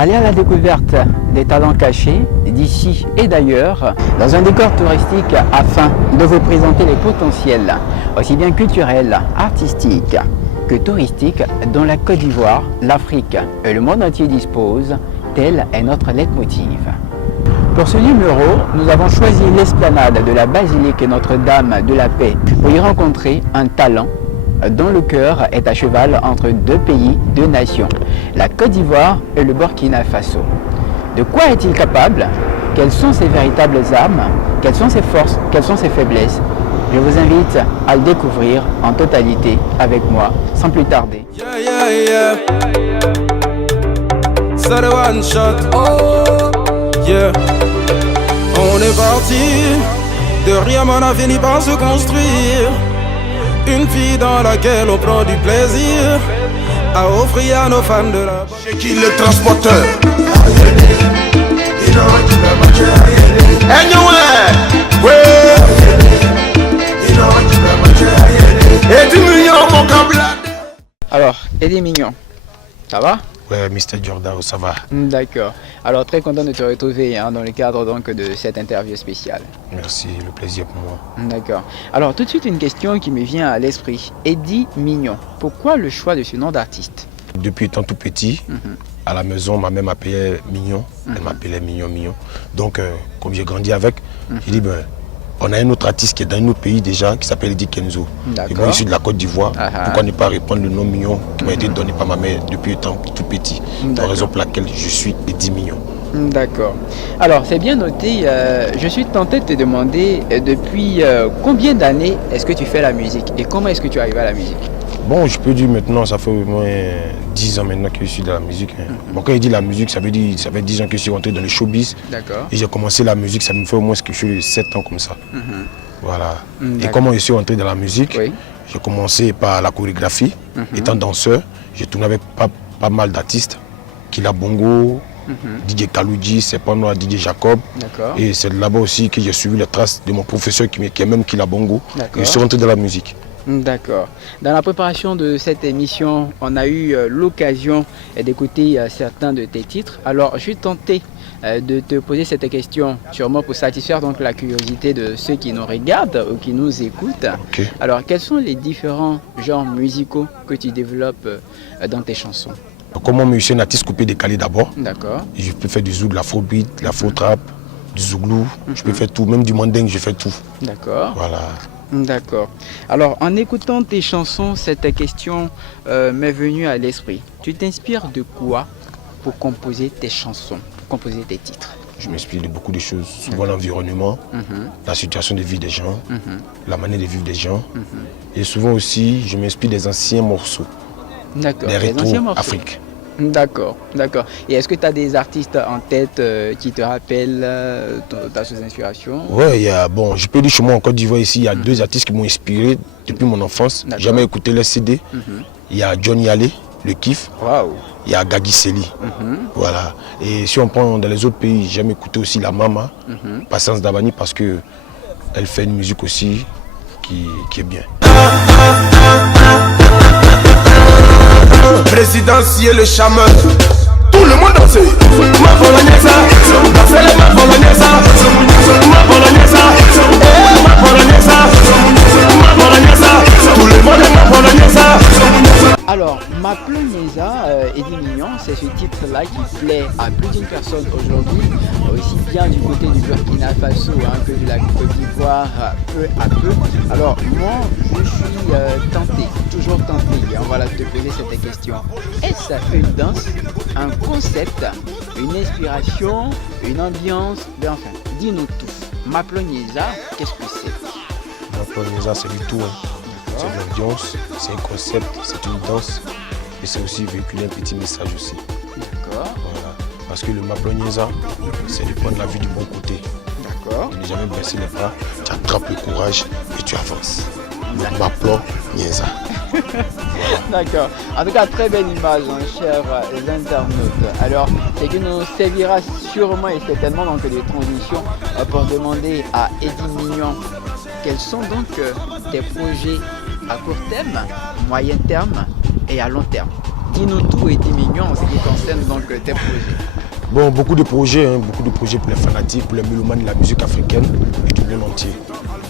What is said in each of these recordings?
Allez à la découverte des talents cachés d'ici et d'ailleurs dans un décor touristique afin de vous présenter les potentiels aussi bien culturels, artistiques que touristiques dont la Côte d'Ivoire, l'Afrique et le monde entier disposent. Tel est notre leitmotiv. Pour ce numéro, nous avons choisi l'esplanade de la basilique Notre-Dame de la Paix pour y rencontrer un talent dont le cœur est à cheval entre deux pays, deux nations, la Côte d'Ivoire et le Burkina Faso. De quoi est-il capable? Quelles sont ses véritables âmes? Quelles sont ses forces? Quelles sont ses faiblesses? Je vous invite à le découvrir en totalité avec moi, sans plus tarder. C'est le one shot. Oh, yeah. On est parti. De rien, on a fini par se construire. Une vie dans laquelle on prend du plaisir à offrir à nos fans de la... C'est qui le transporteur? Alors, Eddie Mignon, ça va? Ouais, Mr. Jordan, ça va. D'accord. Alors, très content de te retrouver dans le cadre donc, de cette interview spéciale. Merci, le plaisir pour moi. D'accord. Alors, tout de suite, une question qui me vient à l'esprit. Eddie Mignon, pourquoi le choix de ce nom d'artiste? Depuis étant tout petit, à la maison, ma mère m'appelait Mignon. Elle m'appelait Mignon, Mignon. Donc, comme j'ai grandi avec, j'ai dit, ben, on a un autre artiste qui est dans un autre pays déjà, qui s'appelle Eddie Kenzo. Et moi, je suis de la Côte d'Ivoire. Pourquoi ne pas répondre le nom Mignon qui m'a été donné par ma mère depuis étant tout petit? C'est la raison pour laquelle je suis Eddie Mignon. D'accord. Alors, c'est bien noté. Je suis tenté de te demander depuis combien d'années est-ce que tu fais la musique et comment est-ce que tu arrives à la musique? Bon, je peux dire maintenant, ça fait au moins 10 ans maintenant que je suis dans la musique. Bon, quand je dis la musique, ça fait 10 ans que je suis rentré dans le showbiz. D'accord. Et j'ai commencé la musique, ça me fait au moins quelque chose de 7 ans comme ça. Voilà. Et comment je suis rentré dans la musique, j'ai commencé par la chorégraphie. Étant danseur, j'ai tourné avec pas mal d'artistes. Killa Bongo, DJ Kaloudji, Sepano, DJ Jacob. Et c'est là-bas aussi que j'ai suivi les traces de mon professeur qui est même Killa Bongo. Et je suis rentré dans la musique. D'accord. Dans la préparation de cette émission, on a eu l'occasion d'écouter certains de tes titres. Alors, je suis tenté de te poser cette question, sûrement pour satisfaire donc la curiosité de ceux qui nous regardent ou qui nous écoutent. Alors, quels sont les différents genres musicaux que tu développes dans tes chansons? Comme je suis un artiste coupé décalé d'abord. D'accord. Je peux faire du zouk, de l'afrobeat, de l'afro-trap, du zouglou. Je peux faire tout, même du mandingue, je fais tout. D'accord. Voilà. D'accord. Alors, en écoutant tes chansons, cette question m'est venue à l'esprit. Tu t'inspires de quoi pour composer tes chansons, pour composer tes titres? Je m'inspire de beaucoup de choses. Souvent l'environnement, la situation de vie des gens, la manière de vivre des gens. Et souvent aussi, je m'inspire des anciens morceaux. D'accord. Des rétros Afrique. D'accord, d'accord. Et est-ce que tu as des artistes en tête qui te rappellent ta source d'inspiration? Oui, bon, je peux dire chez moi en Côte d'Ivoire ici, il y a deux artistes qui m'ont inspiré depuis mon enfance. J'ai jamais écouté les CD. Il y a Johnny Allé, le Kiff. Wow. Il y a Gagi Seli. Voilà. Et si on prend dans les autres pays, j'ai jamais écouté aussi la Mama, Patience Dabani, parce que elle fait une musique aussi qui est bien. Présidentiel, le chameur. Tout le monde dansait. Ma polonaise, dansez les ma polonaise. Ma polonaise, ma polonaise. Ma polonaise, tout le monde est ma polonaise. Alors, Ma Ploneza, Eddie Mignon, c'est ce titre-là qui plaît à plus d'une personne aujourd'hui, aussi bien du côté du Burkina Faso que de la Côte d'Ivoire, peu à peu. Alors, moi, je suis tenté, toujours tenté, et on va te poser cette question. Est-ce une danse, un concept, une inspiration, une ambiance? Ben enfin, dis-nous tout. Ma Ploneza, qu'est-ce que c'est? Ma Ploneza, c'est du tout. C'est de l'ambiance, c'est un concept, c'est une danse. Et c'est aussi véhiculer un petit message aussi. D'accord. Voilà. Parce que le Maploniesa, c'est de prendre la vie du bon côté. D'accord. De ne jamais baisser les bras, tu attrapes le courage et tu avances. Le Maploniesa. D'accord. En tout cas, très belle image, chers internautes. Alors, c'est qui nous servira sûrement et certainement donc des transitions pour demander à Eddie Mignon quels sont donc tes projets à court terme, moyen terme et à long terme. dis-nous tout et dis mignon en ce qui concerne donc tes projets. Bon, beaucoup de projets pour les fanatiques, pour les mélomanes de la musique africaine et du monde entier.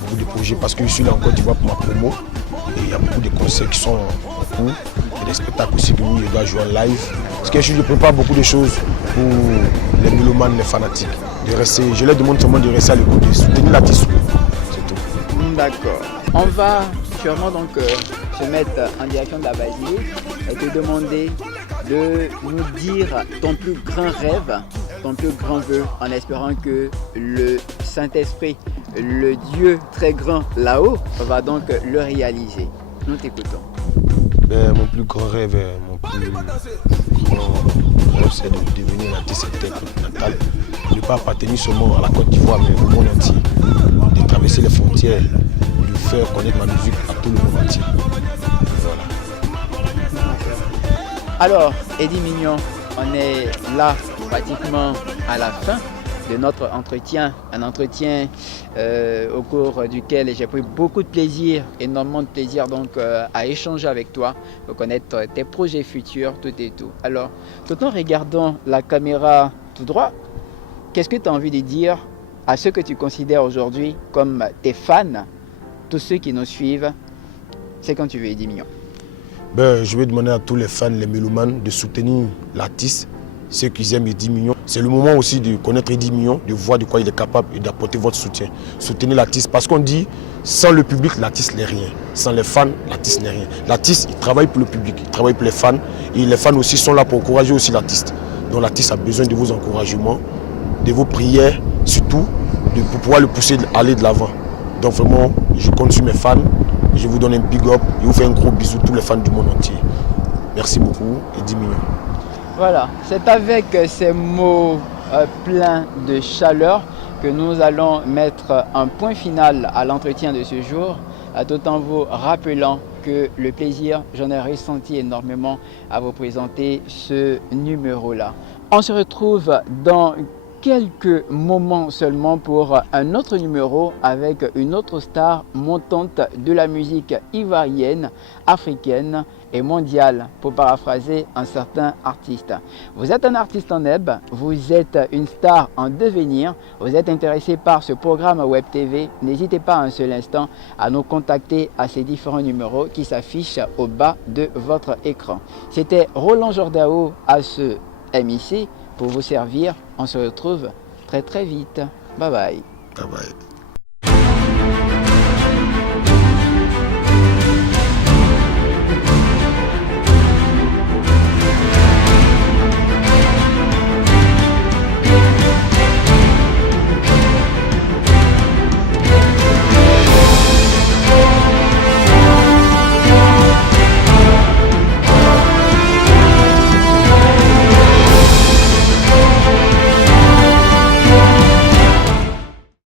Beaucoup de projets parce que je suis là en Côte d'Ivoire pour ma promo et il y a beaucoup de concerts qui sont en cours. Il y a des spectacles aussi que nous, les gars, jouent en live. Parce que je prépare beaucoup de choses pour les mélomanes, les fanatiques. Je leur demande seulement de rester à l'écoute, de soutenir l'artiste. C'est tout. D'accord. On va sûrement donc se mettre en direction de la basilique et te demander de nous dire ton plus grand rêve, ton plus grand vœu, en espérant que le Saint-Esprit, le Dieu très grand là-haut, va donc le réaliser. Nous t'écoutons. Mon plus grand rêve, c'est de devenir un artiste intercontinental, de ne pas appartenir seulement à la Côte d'Ivoire, mais au monde entier, de traverser les frontières, de faire connaître ma musique à tout le monde entier. Voilà. Alors, Eddie Mignon, on est là pratiquement à la fin de notre entretien, un entretien au cours duquel j'ai pris beaucoup de plaisir, énormément de plaisir donc à échanger avec toi, pour connaître tes projets futurs, tout et tout. Alors, tout en regardant la caméra tout droit, qu'est-ce que tu as envie de dire à ceux que tu considères aujourd'hui comme tes fans, tous ceux qui nous suivent? C'est quand tu veux, Eddie Mignon. Je vais demander à tous les fans, les mélomanes, de soutenir l'artiste, ceux qui aiment Eddie Mignon. C'est le moment aussi de connaître Eddie Mignon, de voir de quoi il est capable et d'apporter votre soutien. Soutenez l'artiste parce qu'on dit, sans le public, l'artiste n'est rien. Sans les fans, l'artiste n'est rien. L'artiste, il travaille pour le public, il travaille pour les fans. Et les fans aussi sont là pour encourager aussi l'artiste. Donc l'artiste a besoin de vos encouragements, de vos prières, surtout, pour pouvoir le pousser à aller de l'avant. Donc vraiment, je compte sur mes fans. Je vous donne un big up et vous fais un gros bisou tous les fans du monde entier. Merci beaucoup, Eddie Mignon. Voilà, c'est avec ces mots pleins de chaleur que nous allons mettre un point final à l'entretien de ce jour, tout en vous rappelant que le plaisir, j'en ai ressenti énormément à vous présenter ce numéro-là. On se retrouve dans quelques moments seulement pour un autre numéro avec une autre star montante de la musique ivoirienne, africaine et mondiale, pour paraphraser un certain artiste. Vous êtes un artiste en herbe, vous êtes une star en devenir, vous êtes intéressé par ce programme Web TV, n'hésitez pas un seul instant à nous contacter à ces différents numéros qui s'affichent au bas de votre écran. C'était Roland Jordao à ce MIC pour vous servir. On se retrouve très très vite. Bye bye. Bye bye.